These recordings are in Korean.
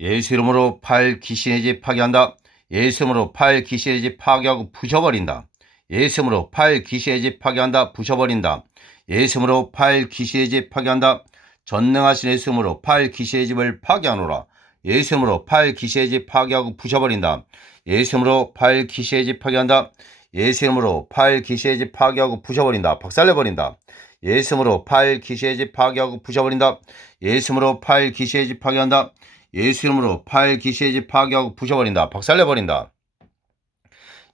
예수 이름으로 팔 귀신의 집 파괴한다. 예수 이름으로 팔 귀신의 집 파괴하고 부셔버린다. 예수 이름으로 팔 귀신의 집 파괴한다. 부셔버린다. 예수 이름으로 팔 귀신의 집 파괴한다. 전능하신 예수 이름으로 팔 귀신의 집을 파괴하노라. 예수 이름으로 팔 귀신의 집 파괴하고 부셔버린다. 예수 이름으로 팔 귀신의 집 파괴한다. 예수 이름으로 팔 귀신의 집 파괴하고 부셔버린다. 박살내버린다. 예수 이름으로 팔 귀신의 집 파괴하고 부셔버린다. 예수 이름으로 팔 귀신의 집 파괴한다. 예수 이름으로 팔 귀신의 집 파괴하고 부셔버린다. 박살내버린다.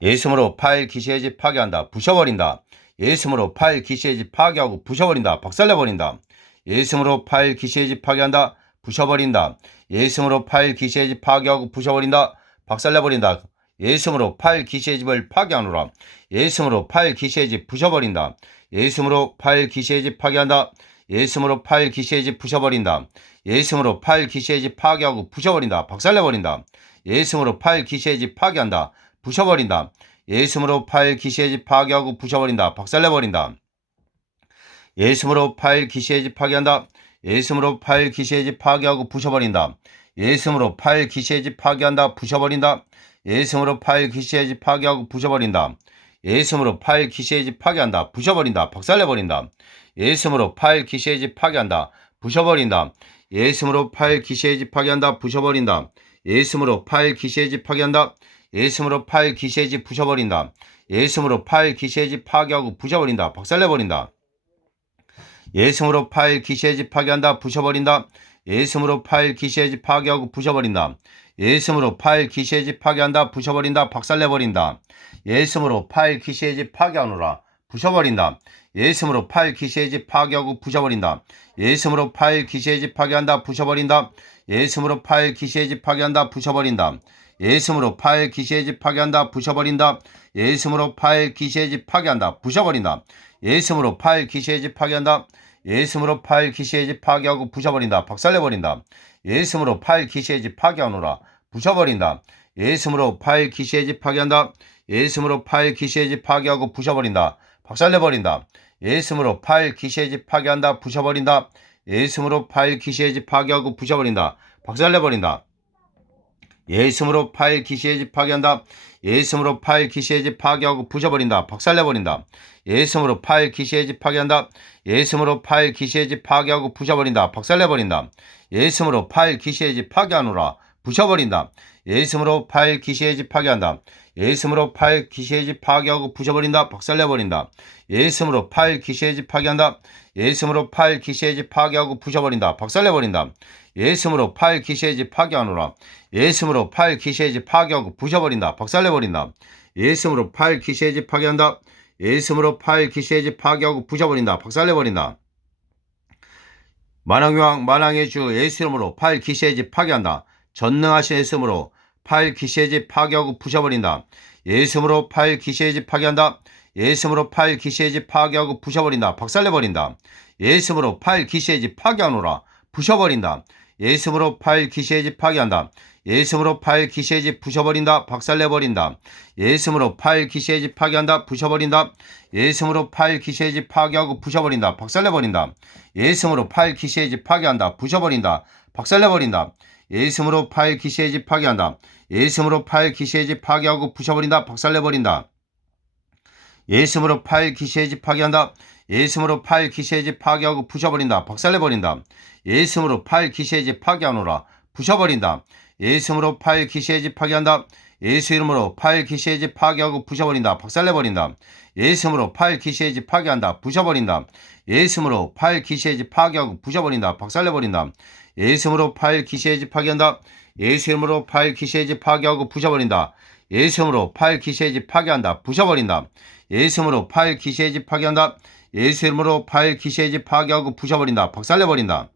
예수 이름으로 팔 귀신의 집 파괴한다. 부셔버린다. 예수 이름으로 팔 귀신의 집 파괴하고 부셔버린다. 박살내버린다. 예수 이름으로 팔 귀신의 집 파괴한다. 부셔버린다. 예수 이름으로 팔 귀신의 집 파괴하고 부셔버린다. 박살내버린다. 예수 이름으로 팔 귀신의 집을 파괴하노라. 예수 이름으로 팔 귀신의 집 부셔버린다. 예수 이름으로 팔 귀신의 집 파괴한다. 예수 이름으로 팔 귀신의 집 부셔버린다. 예수 이름으로 팔 귀신의 집 파괴하고 부셔버린다. 박살내버린다. 예수 이름으로 팔 귀신의 집 파괴한다. 부셔버린다. 예수 이름으로 팔 귀신의 집 파괴하고 부셔버린다. 박살내버린다. 예수 이름으로 팔 귀신의 집 파괴한다. 예수 이름으로 팔 귀신의 집 파괴하고 부셔버린다. 예수 이름으로 팔 귀신의 집 파괴한다. 부셔버린다. 예수 이름으로 팔 귀신의 집 파괴하고 부셔버린다. 예수 이름으로 팔 귀신의 집 파괴한다. 부셔버린다. 박살내버린다. 예수 이름으로 팔 귀신의 집 파괴한다. 부셔버린다. 예수 이름으로 팔 귀신의 집 파괴한다. 부셔버린다. 예수 이름으로 팔 귀신의 집 파괴한다. 예수 이름으로 팔 귀신의 집 부셔버린다. 예수 이름으로 팔 귀신의 집 파괴하고 부셔버린다. 박살내버린다. 예수 이름으로 팔 귀신의 집 파괴한다. 부셔버린다. 예수 이름으로 팔 귀신의 집 파괴하고 부셔버린다. 예수 이름으로 팔 귀신의 집 파괴한다. 부셔버린다. 박살내버린다. 예수 이름으로 팔 귀신의 집 파괴하노라. 부셔버린다. 예수 이름으로 팔 귀신의 집 파괴하고 부셔버린다. 예수 이름으로 팔 귀신의 집 파괴한다. 부셔버린다. 예수 이름으로 팔 귀신의 집 파괴한다. 부셔버린다. 예수 이름으로 팔 귀신의 집 파괴한다. 부셔버린다. 예수 이름으로 팔 귀신의 집 파괴한다. 부셔버린다. 예수 이름으로 팔 귀신의 집 파괴한다. 예수 이름으로 팔 귀신의 집 파괴하고 부셔버린다. 박살내버린다. 예수 이름으로 팔 귀신의 집 파괴하노라. 부셔버린다. 예수 이름으로 팔 귀신의 집 파괴한다. 예수 이름으로 팔 귀신의 집 파괴하고 부셔버린다. 박살내버린다. 예수 이름으로 팔 귀신의 집 파괴한다. 부셔버린다. 예수 이름으로 팔 귀신의 집 파괴하고 부셔버린다. 박살내버린다. 예수 이름으로 팔 귀신의 집 파괴한다. 예수 이름으로 팔 귀신의 집 파괴하고 부셔버린다. 박살내버린다. 예수 이름으로 팔 귀신의 집 파괴한다. 예수 이름으로 팔 귀신의 집 파괴하고 부셔버린다. 박살내버린다. 예수 이름으로 팔 귀신의 집 파괴하노라. 부셔버린다. 예수 이름으로 팔 귀신의 집 파괴한다. 예수 이름으로 팔 귀신의 집 파괴하고 부셔버린다. 박살내버린다. 예수 이름으로 팔 귀신의 집 파괴한다. 예수 이름으로 팔 귀신의 집 파괴하고 부셔버린다. 박살내버린다. 예수 이름으로 팔 귀신의 집 파괴하노라. 예수 이름으로 팔 귀신의 집 파괴하고 부셔버린다. 박살내버린다. 예수 이름으로 팔 귀신의 집 파괴한다. 예수 이름으로 팔 귀신의 집 파괴하고 부셔버린다. 박살내버린다. 만왕왕 만왕의 주 예수 이름으로 팔 귀신의 집 파괴한다. 전능하신 예수 이름으로 팔 귀신의 집 파괴하고 부셔버린다. 예수 이름으로 팔 귀신의 집 파괴한다. 예수 이름으로 팔 귀신의 집 파괴하고 부셔버린다. 박살내버린다. 예수 이름으로 팔 귀신의 집 파괴하노라. 부셔버린다. 예수 이름으로 팔 귀신의 집 파괴한다. 예수 이름으로 팔 귀신의 집 부셔버린다. 박살내버린다. 예수 이름으로 팔 귀신의 집 파괴한다. 부셔버린다. 예수 이름으로 팔 귀신의 집 파괴하고 부셔버린다. 박살내버린다. 예수 이름으로 팔 귀신의 집 파괴한다. 부셔버린다. 박살내버린다. 예수 이름으로 팔 귀신의 집 파괴한다. 예수 이름으로 팔 귀신의 집 파괴하고 부셔버린다. 박살내버린다. 예수 이름으로 팔 귀신의 집 파괴한다. 예수 이름으로 팔 귀신의 집 파괴하고 부셔버린다. 박살내버린다. 예수 이름으로 팔 귀신의 집 파괴하노라. 부셔버린다. 예수 이름으로 팔 귀신의 집 파괴한다. 예수 이름으로 팔 귀신의 집 파괴하고 부셔버린다. 박살내버린다. 예수 이름으로 팔 귀신의 집 파괴한다. 부셔버린다. 예수 이름으로 팔 귀신의 집 파괴하고 부셔버린다. 박살내버린다. 예수 이름으로 팔 귀신의 집 파괴한다. 예수 이름으로 팔 귀신의 집 파괴하고 부셔버린다. 예수 이름으로 팔 귀신의 집 파괴한다. 부셔버린다. 예수 이름으로 팔 귀신의 집 파괴한다. 예수 이름으로 팔 귀신의 집 파괴하고 부셔버린다. 박살내버린다.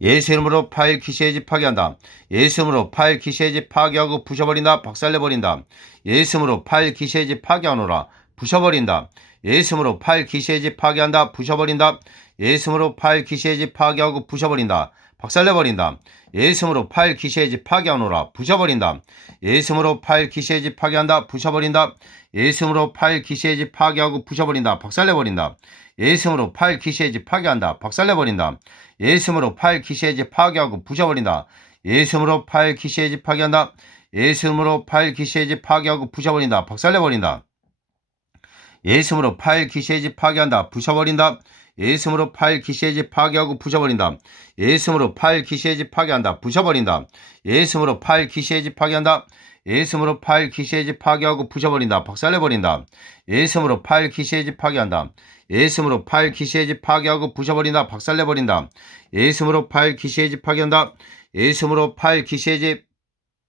예수 이름으로 팔 귀신의 집 파괴한다. 예수 이름으로 팔 귀신의 집 파괴하고 부셔버린다. 박살내버린다. 예수 이름으로 팔 귀신의 집 파괴하노라. 부셔버린다. 예수 이름으로 팔 귀신의 집 파괴한다. 부셔버린다. 예수 이름으로 팔 귀신의 집 파괴하고 부셔버린다. 박살내버린다. 예수 이름으로 팔 귀신의 집 파괴하노라. 부셔버린다. 예수 이름으로 팔 귀신의 집 파괴한다. 부셔버린다. 예수 이름으로 팔 귀신의 집 파괴하고 부셔버린다. 박살내버린다. 예수 이름으로 팔 귀신의 집 파괴한다. 박살내버린다. 예수 이름으로 팔 귀신의 집 파괴하고 부셔버린다. 예수 이름으로 팔 귀신의 집 파괴한다. 예수 이름으로 팔 귀신의 집 파괴하고 부셔버린다. 박살내버린다. 예수 이름으로 팔 귀신의 집 파괴한다. 부셔버린다. 예수 이름으로 팔 귀신의 집 파괴하고 부셔버린다. 예수 이름으로 팔 귀신의 집 파괴한다. 부셔버린다. 예수 이름으로 팔 귀신의 집 파괴한다. 예수 이름으로 팔 귀신의 집 파괴하고 부셔버린다. 박살내버린다. 예수 이름으로 팔 귀신의 집 파괴한다. 예수 이름으로 팔 귀신의 집 파괴하고 부셔버린다. 박살내버린다. 예수 이름으로 팔 귀신의 집 파괴한다. 예수 이름으로 팔 귀신의 집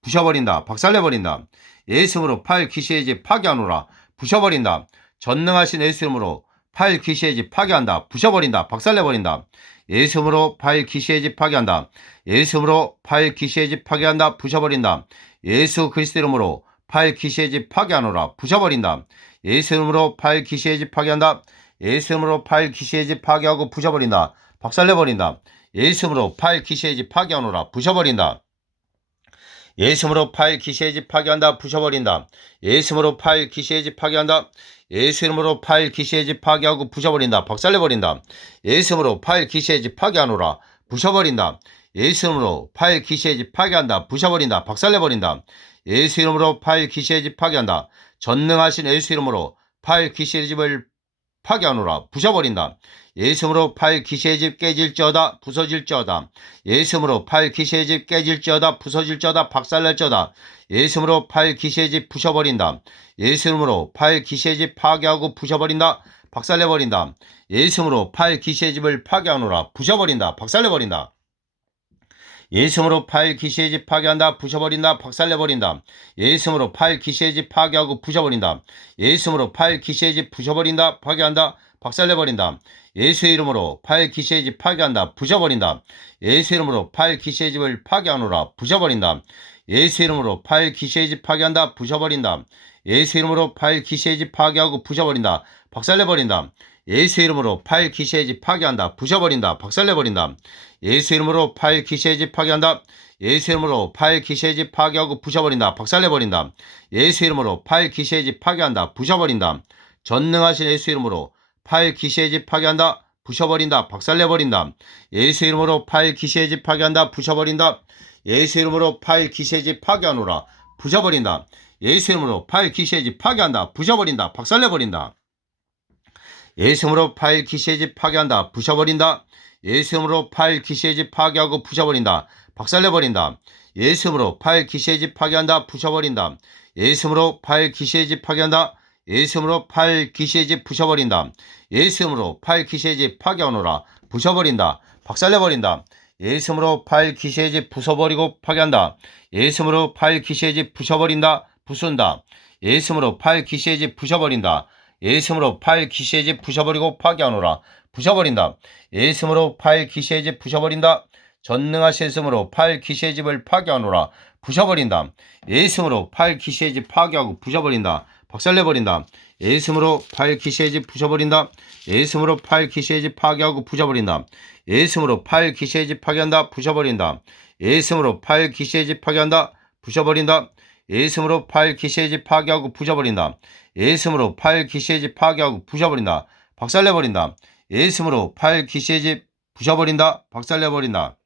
부셔버린다. 박살내버린다. 예수 이름으로 팔 귀신의 집 파괴하노라. 부셔버린다. 전능하신 예수 이름으로 팔 귀신의 집 파괴한다. 부셔버린다. 박살내버린다. 예수 이름으로 팔 귀신의 집 파괴한다. 예수 이름으로 팔 귀신의 집 파괴한다. 부셔버린다. 예수 그리스도 이름으로 팔 귀신의 집 파괴하노라. 부셔버린다. 예수 이름으로 팔 귀신의 집 파괴한다. 예수 이름으로 팔 귀신의 집 파괴하고 부셔버린다. 박살내버린다. 예수 이름으로 팔 귀신의 집 파괴하노라. 부셔버린다. 예수 이름으로 팔 귀신의 집 파괴한다. 부셔버린다. 예수 이름으로 팔 귀신의 집 파괴한다. 예수 이름으로 팔 귀신의 집 파괴하고 부셔버린다. 박살내버린다. 예수 이름으로 팔 귀신의 집 파괴하노라. 부셔버린다. 예수 이름으로 팔 귀신의 집 파괴한다. 부셔버린다. 박살내버린다. 예수 이름으로 팔 귀신의 집 파괴한다. 전능하신 예수 이름으로 팔 귀신의 집을 파괴하노라. 부셔버린다. 예수 이름으로 팔 귀신의 집 깨질지어다. 부서질지어다. 예수 이름으로 팔 귀신의 집 깨질지어다. 부서질지어다. 박살날지어다. 예수 이름으로 팔 귀신의 집 부셔버린다. 예수 이름으로 팔 귀신의 집 파괴하고 부셔버린다. 박살내버린다. 예수 이름으로 팔 귀신의 집을 파괴하노라. 부셔버린다. 박살내버린다. 예수 이름으로 팔 귀신의 집 파괴한다. 부셔버린다. 박살내버린다. 예수 이름으로 팔 귀신의 집 파괴하고 부셔버린다. 예수 이름으로 팔 귀신의 집 부셔버린다. 파괴한다. 박살내버린다. 예수 이름으로 팔 귀신의 집 파괴한다. 부셔버린다. 예수 이름으로 팔 귀신의 집을 파괴하노라. 부셔버린다. 예수 이름으로 팔 귀신의 집 파괴한다. 부셔버린다. 예수 이름으로 팔 귀신의 집 파괴하고 부셔버린다. 박살내버린다. 예수 이름으로 팔 귀신의 집 파괴한다. 부셔버린다. 박살내버린다. 예수 이름으로 팔 귀신의 집 파괴한다. 예수 이름으로 팔 귀신의 집 파괴하고 부셔버린다. 박살내버린다. 예수 이름으로 팔 귀신의 집 파괴한다. 부셔버린다. 전능하신 예수 이름으로 팔 귀신의 집 파괴한다. 부셔버린다. 박살내버린다. 예수 이름으로 팔 귀신의 집 파괴한다. 부셔버린다. 예수 이름으로 팔 귀신의 집 파괴하노라. 부셔버린다. 예수 이름으로 팔 귀신의 집 파괴한다. 부셔버린다. 박살내버린다. 예수 이름으로 팔 귀신의 집 파괴한다. 부셔버린다. 예수 이름으로 팔 귀신의 집 파괴하고 부셔버린다. 박살내버린다. 예수 이름으로 팔 귀신의 집 파괴한다. 부셔버린다. 예수 이름으로 팔 귀신의 집 파괴한다. 예수 이름으로 팔 귀신의 집 부셔버린다. 예수 이름으로 팔 귀신의 집 파괴하노라. 부셔버린다. 박살내버린다. 예수 이름으로 팔 귀신의 집 부숴버리고 파괴한다. 예수 이름으로 팔 귀신의 집 부셔버린다. 부순다. 예수 이름으로 팔 귀신의 집 부셔버린다. 예수 이름으로 팔 귀신의 집 부셔버리고 파괴하노라. 부셔버린다. 예수 이름으로 팔 귀신의 집 부셔버린다. 전능하신 예수 이름으로 팔 귀신의 집을 파괴하노라. 부셔버린다. 예수 이름으로 팔 귀신의 집 파괴하고 부셔버린다. 박살내버린다. 예수 이름으로 팔 귀신의 집 부셔버린다. 예수 이름으로 팔 귀신의 집 파괴하고 부셔버린다. 예수 이름으로 팔 귀신의 집 파괴한다. 부셔버린다. 예수 이름으로 팔 귀신의 집 파괴한다. 부셔버린다. 예수 이름으로 팔 귀신의 집 파괴하고 부셔버린다. 예수 이름으로 팔 귀신의 집 파괴하고 부셔버린다. 박살내버린다. 예수 이름으로 팔 귀신의 집 부셔버린다. 박살내버린다.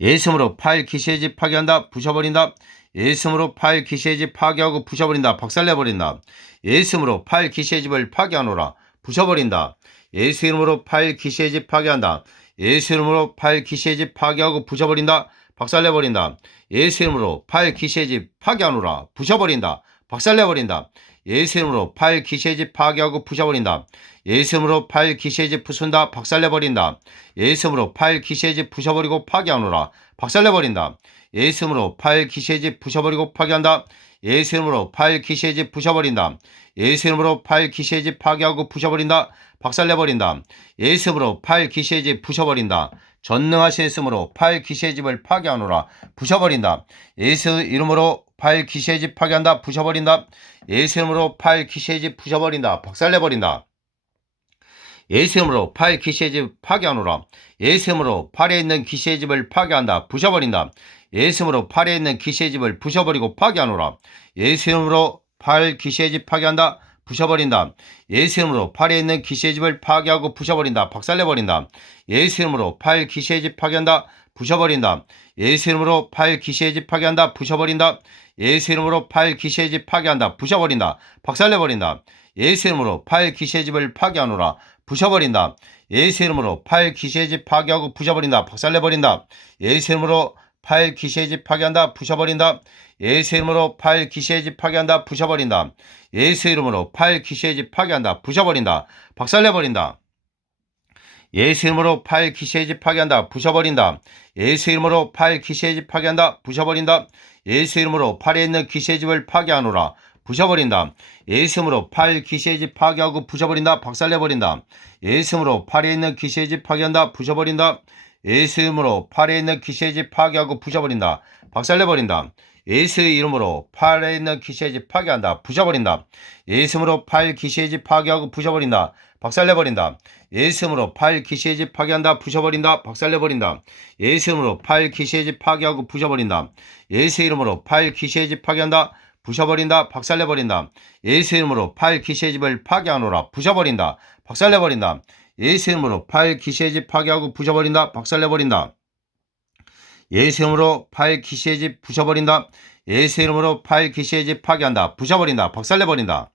예수 이름으로 팔 귀신의 집 파괴한다. 부셔버린다. 예수 이름으로 팔 귀신의 집 파괴하고 부셔버린다. 박살내버린다. 예수 이름으로 팔 귀신의 집을 파괴하노라. 부셔버린다. 예수 이름으로 팔 귀신의 집 파괴한다. 예수 이름으로 팔 귀신의 집 파괴하고 부셔버린다. 박살내버린다. 예수 이름으로 팔 귀신의 집 파괴하노라. 부셔버린다. 박살내버린다. 예수 이름으로 팔 귀신의 집 파괴하고 부셔버린다. 예수 이름으로 팔 귀신의 집 부순다. 박살내버린다. 예수 이름으로 팔 귀신의 집 부셔버리고 파괴하노라. 박살내버린다. 예수 이름으로 팔 귀신의 집 부셔버리고 파괴한다. 예수 이름으로 팔 귀신의 집 부셔버린다. 예수 이름으로 팔 귀신의 집 파괴하고 부셔버린다. 박살내버린다. 예수 이름으로 팔 귀신의 집 부셔버린다. 전능하신 예수 이름으로 팔 귀신의 집을 파괴하노라. 부셔버린다. 예수 이름으로 팔 귀신의 집 파괴한다. 부셔버린다. 예수 이름으로 팔 귀신의 집 부셔버린다. 박살내버린다. 예수 이름으로 팔 귀신의 집 파괴하노라. 예수 이름으로 팔에 있는 귀신의 집을 파괴한다. 부셔버린다. 예수 이름으로 팔에 있는 귀신의 집을 부셔버리고 파괴하노라. 예수 이름으로 팔 귀신의 집 파괴한다. 부셔버린다. 예수 이름으로 팔에 있는 귀신의 집을 파괴하고 부셔버린다. 박살내버린다. 예수 이름으로 팔 귀신의 집 파괴한다. 부셔버린다. 예수 이름으로 팔 귀신의 집 파괴한다. 부셔버린다. 예수 이름으로 팔 귀신의 집 파괴한다. 부셔버린다. 박살내버린다. 예수 이름으로 팔 귀신의 집을 파괴하노라. 부셔버린다. 예수 이름으로 팔 귀신의 집 파괴하고 부셔버린다. 박살내버린다. 예수 이름으로 팔 귀신의 집 파괴한다. 부셔버린다. 예수 이름으로 팔 귀신의 집 파괴한다. 부셔버린다. 예수 이름으로 팔 귀신의 집 파괴한다. 부셔버린다. 박살내버린다. 예수 이름으로 팔 귀신의 집 파괴한다. 부셔버린다. 예수 이름으로 팔 귀신의 집 파괴한다. 부셔버린다. 예수 이름으로 팔에 있는 귀신의 집을 파괴하노라. 부셔버린다. 예수 이름으로 팔 귀신의 집 파괴하고 부셔버린다. 박살내버린다. 예수 이름으로 팔에 있는 귀신의 집 파괴한다. 부셔버린다. 예수 이름으로 팔에 있는 귀신의 집 파괴하고 부셔버린다. 박살내버린다. 예수 이름으로 팔에 있는 귀신의 집 파괴한다. 부셔버린다. 예수 이름으로 팔 귀신의 집 파괴하고 부셔버린다. 박살내버린다. 예수 이름으로 팔 귀신의 집 파괴한다. 부셔버린다. 박살내버린다. 예수 이름으로 팔 귀신의 집 파괴하고 부셔버린다. 예수 이름으로 팔 귀신의 집 파괴한다. 부셔버린다. 박살내버린다. 예수 이름으로 팔 귀신의 집을 파괴하노라. 부셔버린다. 박살내버린다. 예수 이름으로 팔 귀신의 집 파괴하고 부셔버린다. 박살내버린다. 예수 이름으로 팔 귀신의 집 부셔버린다. 예수 이름으로 팔 귀신의 집 파괴한다. 부셔버린다. 박살내버린다.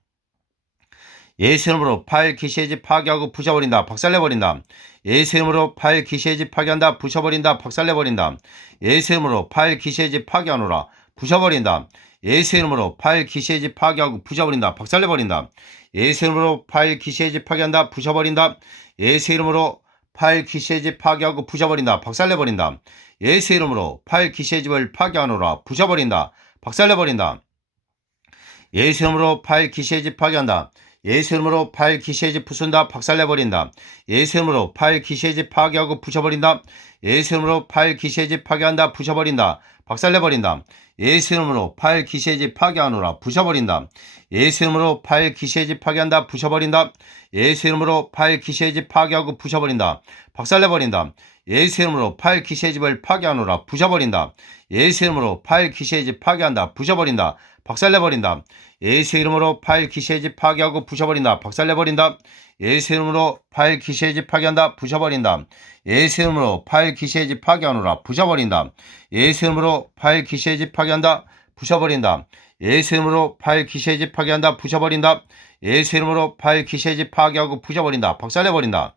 예수 이름으로 팔 귀신의 집 파괴하고 부셔버린다. 박살내버린다. 예수 이름으로 팔 귀신의 집 파괴한다. 부셔버린다. 박살내버린다. 예수 이름으로 팔 귀신의 집 파괴하노라. 부셔버린다. 예수 이름으로 팔 귀신의 집 파괴하고 부셔버린다. 박살내버린다. 예수 이름으로 팔 귀신의 집 파괴한다. 부셔버린다. 예수 이름으로 팔 귀신의 집 파괴하고 부셔버린다. 박살내버린다. 예수 이름으로 팔 귀신의 집을 파괴하노라. 부셔버린다. 박살내버린다. 예수 이름으로 팔 귀신의 집 파괴한다. 예수 이름으로 팔 귀신의 집 부순다. 박살내버린다. 예수 이름으로 팔 귀신의 집 파괴하고 부셔버린다. 예수 이름으로 팔 귀신의 집 파괴한다. 부셔버린다. 박살내버린다. 예수 이름으로 팔 귀신의 집 파괴하노라. 부셔버린다. 예수 이름으로 팔 귀신의 집 파괴한다. 부셔버린다. 예수 이름으로 팔 귀신의 집 파괴하고 부셔버린다. 박살내버린다. 예수 이름으로 팔 귀신의 집을 파괴하노라. 부셔버린다. 예수 이름으로 팔 귀신의 집 파괴한다. 부셔버린다. 박살내버린다. 예수 이름으로 팔 귀신의 집 파괴하고 부셔버린다. 박살내버린다. 예수 이름으로 팔 귀신의 집 파괴한다. 부셔버린다. 예수 이름으로 팔 귀신의 집 파괴하노라. 부셔버린다. 예수 이름으로 팔 귀신의 집 파괴한다. 부셔버린다. 예수 이름으로 팔 귀신의 집 파괴한다. 부셔버린다. 예수 이름으로 팔 귀신의 집 파괴하고 부셔버린다. 박살내버린다.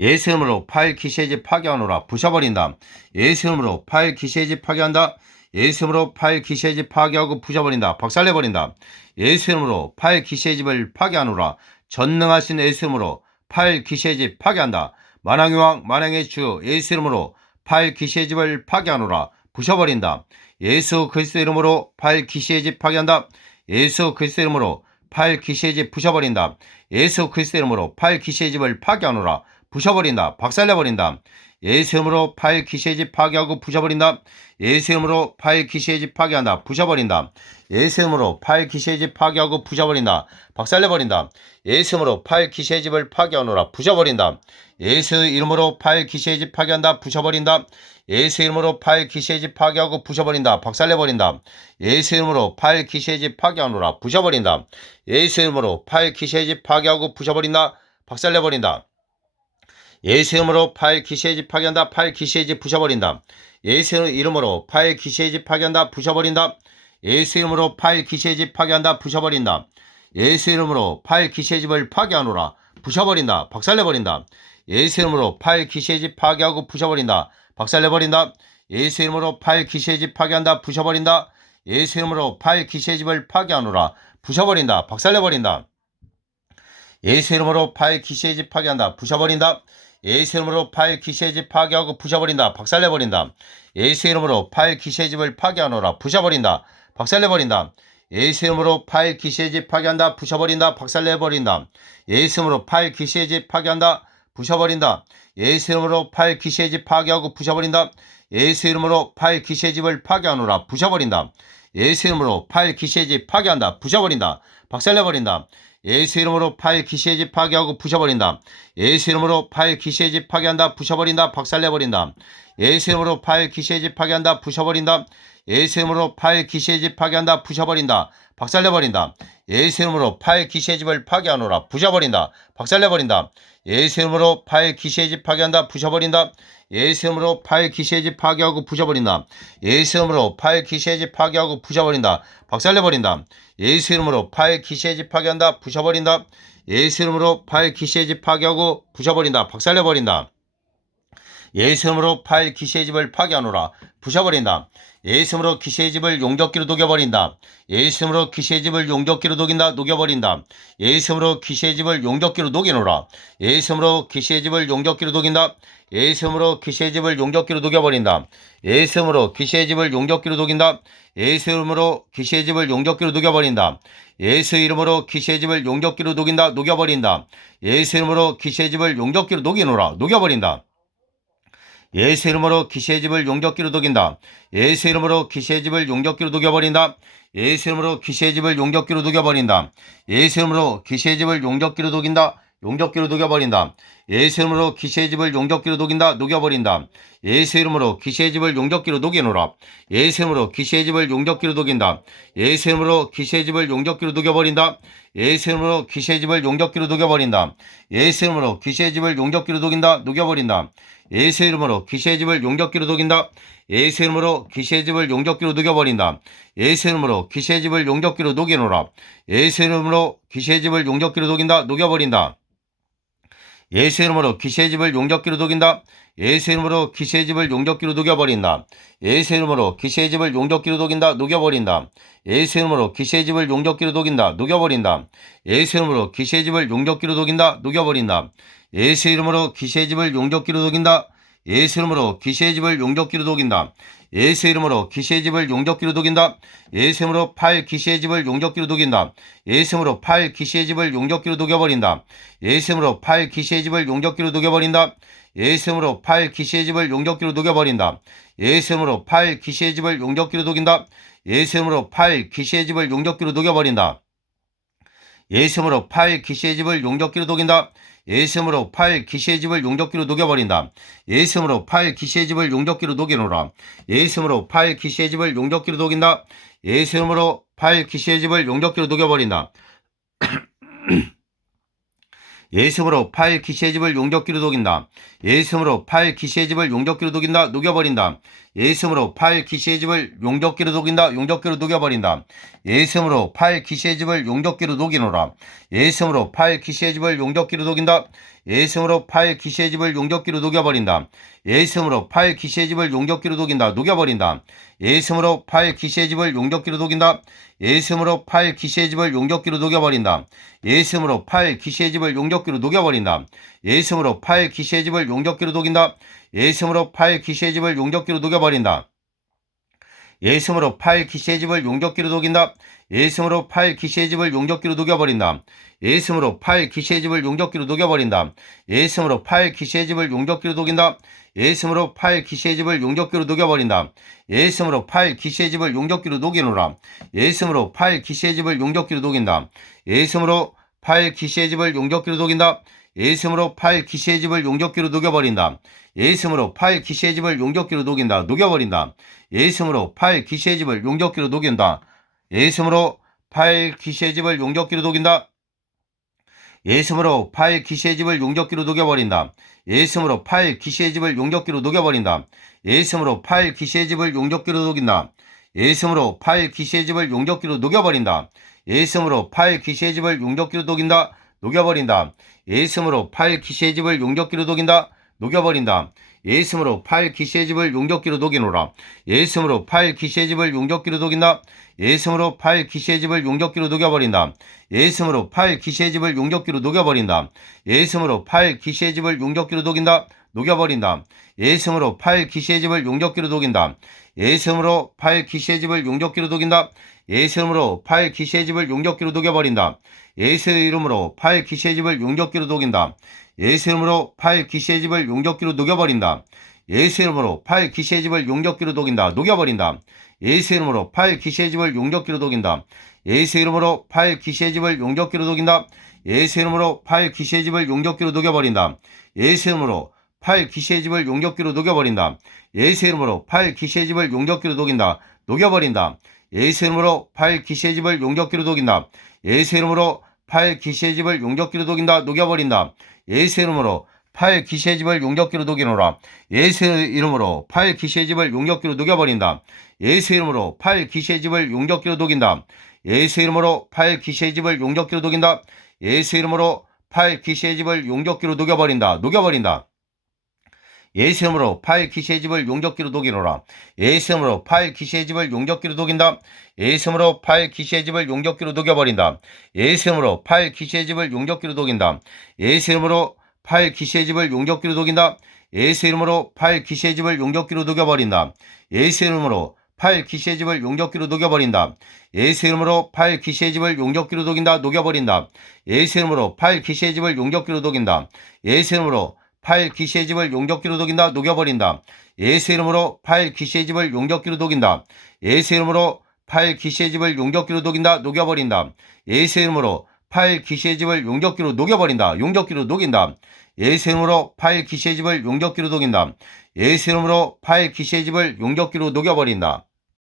예수 이름으로 팔 귀신의 집 파괴하노라. 부셔버린다. 예수 이름으로 팔 귀신의 집 파괴한다. 예수 이름으로 팔 귀신의 집 파괴하고 부셔버린다. 박살내버린다. 예수 이름으로 팔 귀신의 집을 파괴하노라. 전능하신 예수 이름으로 팔 귀신의 집 파괴한다. 만왕의 왕 만왕의 주 예수 이름으로 팔 귀신의 집을 파괴하노라. 부셔버린다. 예수 그리스도 이름으로 팔 귀신의 집 파괴한다. 예수 그리스도 이름으로 팔 귀신의 집 부셔버린다. 예수 그리스도 이름으로 팔 귀신의 집을 파괴하노라. 부셔버린다. 박살내버린다. 예수 이름으로 팔 귀신의 집 파괴하고 부셔버린다. 예수 이름으로 팔 귀신의 집 파괴한다. 부셔버린다. 예수 이름으로 팔 귀신의 집 파괴하고 부셔버린다. 박살내버린다. 예수 이름으로 팔 귀신의 집을 파괴하노라. 부셔버린다. 예수 이름으로 팔 귀신의 집 파괴한다. 부셔버린다. 예수 이름으로 팔 귀신의 집 파괴하고 부셔버린다. 박살내버린다. 예수 이름으로 팔 귀신의 집 파괴하노라. 부셔버린다. 예수 이름으로 팔 귀신의 집 파괴하고 부셔버린다. 박살내버린다. 예수 이름으로 팔 귀신의 집 파괴한다. 팔 귀신의 집 부셔버린다. 예수 이름으로 팔 귀신의 집 파괴한다. 부셔버린다. 예수 이름으로 팔 귀신의 집 파괴한다. 부셔버린다. 예수 이름으로 팔 귀신의 집을 파괴하노라. 부셔버린다. 박살내버린다. 예수 이름으로 팔 귀신의 집 파괴하고 부셔버린다. 박살내버린다. 예수 이름으로 팔 귀신의 집 파괴한다. 부셔버린다. 예수 이름으로 팔 귀신의 집을 파괴하노라. 부셔버린다. 박살내버린다. 예수 이름으로 팔 귀신의 집 파괴한다. 부셔버린다. 예수 이름으로 팔 귀신의 집 파괴하고 부셔버린다. 박살내버린다. 예수 이름으로 팔 귀신의 집을 파괴하노라. 부셔버린다. 박살내버린다. 예수 이름으로 팔 귀신의 집 파괴한다. 부셔버린다. 박살내버린다. 예수 이름으로 팔 귀신의 집 파괴한다. 부셔버린다. 예수 이름으로 팔 귀신의 집 파괴하고 부셔버린다. 예수 이름으로 팔 귀신의 집을 파괴하노라. 부셔버린다. 예수 이름으로 팔 귀신의 집 파괴한다. 부셔버린다. 박살내버린다. 예수 이름으로 팔 귀신의 집 파괴하고 부셔버린다. 예수 이름으로 팔 귀신의 집 파괴한다. 부셔버린다. 박살내버린다. 예수 이름으로 팔 귀신의 집 파괴한다. 부셔버린다. 예수 이름으로 팔 귀신의 집 파괴한다. 부셔버린다. 박살내버린다. 예수 이름으로 팔 귀신의 집을 파괴하노라. 부셔버린다. 박살내버린다. 예수 이름으로 팔 귀신의 집 파괴한다. 부셔버린다. 예수 이름으로 팔 귀신의 집 파괴하고 부셔버린다. 예수 이름으로 팔 귀신의 집 파괴하고 부셔버린다. 박살내버린다. 예수 이름으로 팔 귀신의 집 파괴한다. 부셔버린다. 예수 이름으로 팔 귀신의 집 파괴하고 부셔버린다. 박살내버린다. 예수 이름으로 팔 귀신의 집을 파괴하노라. 부셔버린다. 예수 이름으로 귀신의 집을 용접기로 녹여버린다. 예수 이름으로 귀신의 집을 용접기로 녹인다. 녹여버린다. 예수 이름으로 귀신의 집을 용접기로 녹이노라. 예수 이름으로 귀신의 집을 용접기로 녹인다. 예수 이름으로 귀신의 집을 용접기로 녹여버린다. 예수 이름으로 귀신의 집을 용접기로 녹인다. 예수 이름으로 귀신의 집을 용접기로 녹여버린다. 예수 이름으로 귀신의 집을 용접기로 녹인다. 녹여버린다. 예수 이름으로 귀신의 집을 용접기로 녹이노라. 녹여버린다. 예수 이름으로 귀신의 집을 용접기로 녹인다. 예수 이름으로 귀신의 집을 용접기로 녹여버린다. 예수 이름으로 귀신의 집을 용접기로 녹여버린다. 예수 이름으로 귀신의 집을 용접기로 녹인다. 용접기로 녹여버린다. 예수 이름으로 귀신의 집을 용접기로 녹인다. 녹여버린다. 예수 이름으로 귀신의 집을 용접기로 녹이노라. 예수 이름으로 귀신의 집을 용접기로 녹인다. 예수 이름으로 귀신의 집을 용접기로 녹여버린다. 예수 이름으로 귀신의 집을 용접기로 녹여버린다. 예수 이름으로 귀신의 집을 용접기로 녹인다. 녹여버린다. 예수 이름으로 귀신의 집을 용접기로 녹인다. 예수 이름으로 귀신의 집을 용접기로 녹여버린다. 예수 이름으로 귀신의 집을 용접기로 녹이노라. 예수 이름으로 귀신의 집을 용접기로 녹인다. 녹여버린다. 예수 이름으로 귀신의 집을 용접기로 녹인다. 예수 이름으로 귀신의 집을 용접기로 녹여버린다. 예수 이름으로 귀신의 집을 용접기로 녹인다. 녹여버린다. 예수 이름으로 귀신의 집을 용접기로 녹인다. 녹여버린다. 예수 이름으로 귀신의 집을 용접기로 녹인다. 녹여버린다. 예수 이름으로 귀신의 집을 용접기로 녹인다. 예수 이름으로 귀신의 집을 용접기로 녹인다. 예수 이름으로 귀신의 집을 용접기로 녹인다. 예수 이름으로 팔 귀신의 집을 용접기로 녹인다. 예수 이름으로 팔 귀신의 집을 용접기로 녹여버린다. 예수 이름으로 팔 귀신의 집을 용접기로 녹여버린다. 예수 이름으로 팔 귀신의 집을 용접기로 녹여버린다. 예수 이름으로 팔 귀신의 집을 용접기로 녹인다. 예수 이름으로 팔 귀신의 집을 용접기로 녹여버린다. 예수 이름으로 팔 귀신의 집을 용접기로 녹인다. 예수 이름으로 팔 귀신의 집을 용접기로 녹여버린다. 예수 이름으로 팔 귀신의 집을 용접기로 녹이노라. 예수 이름으로 팔 귀신의 집을 용접기로 녹인다. 예수 이름으로 팔 귀신의 집을 용접기로 녹여버린다. 예수 이름으로 팔 귀신의 집을 용접기로 녹인다. 예수 이름으로 팔 귀신의 집을 용접기로 녹인다. 녹여버린다. 예수 이름으로 팔 귀신의 집을 용접기로 녹인다. 용접기로 녹여버린다. 예수 이름으로 팔 귀신의 집을 용접기로 녹이노라. 예수 이름으로 팔 귀신의 집을 용접기로 녹인다. 예수 이름으로 팔 귀신의 집을 용접기로 녹여버린다. 예수 이름으로 팔 귀신의 집을 용접기로 녹인다. 녹여버린다. 예수 이름으로 팔 귀신의 집을 용접기로 녹인다. 예수 이름으로 팔 귀신의 집을 용접기로 녹여버린다. 예수 이름으로 팔 귀신의 집을 용접기로 녹여버린다. 예수 이름으로 팔 귀신의 집을 용접기로 녹인다. 예수 이름으로 팔 귀신의 집을 용접기로 녹여버린다. 예수 이름으로 팔 귀신의 집을 용접기로 녹인다. 예수 이름으로 팔 귀신의 집을 용접기로 녹여버린다. 예수 이름으로 팔 귀신의 집을 용접기로 녹여버린다. 예수 이름으로 팔 귀신의 집을 용접기로 녹인다. 예수 이름으로 팔 귀신의 집을 용접기로 녹여버린다. 예수 이름으로 팔 귀신의 집을 용접기로 녹이노라. 예수 이름으로 팔 귀신의 집을 용접기로 녹인다. 예수 이름으로 팔 귀신의 집을 용접기로 녹인다. 예수 이름으로 팔 귀신의 집을 용접기로 녹여버린다. 예수 이름으로 팔 귀신의 집을 용접기로 녹인다. 녹여버린다. 예수 이름으로 팔 귀신의 집을 용접기로 녹인다. 예수 이름으로 팔 귀신의 집을 용접기로 녹인다. 예수 이름으로 팔 귀신의 집을 용접기로 녹여버린다. 예수 이름으로 팔 귀신의 집을 용접기로 녹여버린다. 예수 이름으로 팔 귀신의 집을 용접기로 녹인다. 예수 이름으로 팔 귀신의 집을 용접기로 녹여버린다. 예수 이름으로 팔 귀신의 집을 용접기로 녹인다. 녹여버린다. 예수 이름으로 팔 귀신의 집을 용접기로 녹인다. 녹여버린다. 예수 이름으로 팔 귀신의 집을 용접기로 녹이노라. 예수 이름으로 팔 귀신의 집을 용접기로 녹인다. 예수 이름으로 팔 귀신의 집을 용접기로 녹여버린다. 예수 이름으로 팔 귀신의 집을 용접기로 녹여버린다. 예수 이름으로 팔 귀신의 집을 용접기로 녹인다. 녹여버린다. 예수 이름으로 팔 귀신의 집을 용접기로 녹인다. 예수 이름으로 팔 귀신의 집을 용접기로 녹인다. 예수 이름으로 팔 귀신의 집을 용접기로 녹여버린다. 예수 이름으로 팔 귀신의 집을 용접기로 녹인다. 예수 이름으로 팔 귀신의 집을 용접기로 녹여버린다. 예수 이름으로 팔 귀신의 집을 용접기로 녹인다. 녹여버린다. 예수 이름으로 팔 귀신의 집을 용접기로 녹인다. 예수 이름으로 팔 귀신의 집을 용접기로 녹인다. 예수 이름으로 팔 귀신의 집을 용접기로 녹여버린다. 예수 이름으로 팔 귀신의 집을 용접기로 녹여버린다. 예수 이름으로 팔 귀신의 집을 용접기로 녹인다. 녹여버린다. 예수 이름으로 팔 귀신의 집을 용접기로 녹인다. 예수 이름으로 팔 귀신의 집을 용접기로 녹인다. 녹여버린다. 예수 이름으로 팔 귀신의 집을 용접기로 녹이노라. 예수 이름으로 팔 귀신의 집을 용접기로 녹여버린다. 예수 이름으로 팔 귀신의 집을 용접기로 녹인다. 예수 이름으로 팔 귀신의 집을 용접기로 녹인다. 예수 이름으로 팔 귀신의 집을 용접기로 녹여버린다. 녹여버린다. 예수 이름으로 팔 귀신의 집을 용접기로 녹이노라. 예수 이름으로 팔 귀신의 집을 용접기로 녹인다. 예수 이름으로 팔 귀신의 집을 용접기로 녹여버린다. 예수 이름으로 팔 귀신의 집을 용접기로 녹인다. 예수 이름으로 팔 귀신의 집을 용접기로 녹인다. 예수 이름으로 팔 귀신의 집을 용접기로 녹여버린다. 예수 이름으로 팔 귀신의 집을 용접기로 녹여버린다. 예수 이름으로 팔 귀신의 집을 용접기로 녹인다. 녹여버린다. 예수 이름으로 팔 귀신의 집을 용접기로 녹인다. 예수 이름으로 팔 귀신의 집을 용접기로 녹인다. 녹여버린다. 예수 이름으로 팔 귀신의 집을 용접기로 녹인다. 예수 이름으로 팔 귀신의 집을 용접기로 녹인다. 녹여버린다. 예수 이름으로 팔 귀신의 집을 용접기로 녹여버린다. 용접기로 녹인다. 예수 이름으로 팔 귀신의 집을 용접기로 녹인다. 예수 이름으로 팔 귀신의 집을 용접기로 녹여버린다.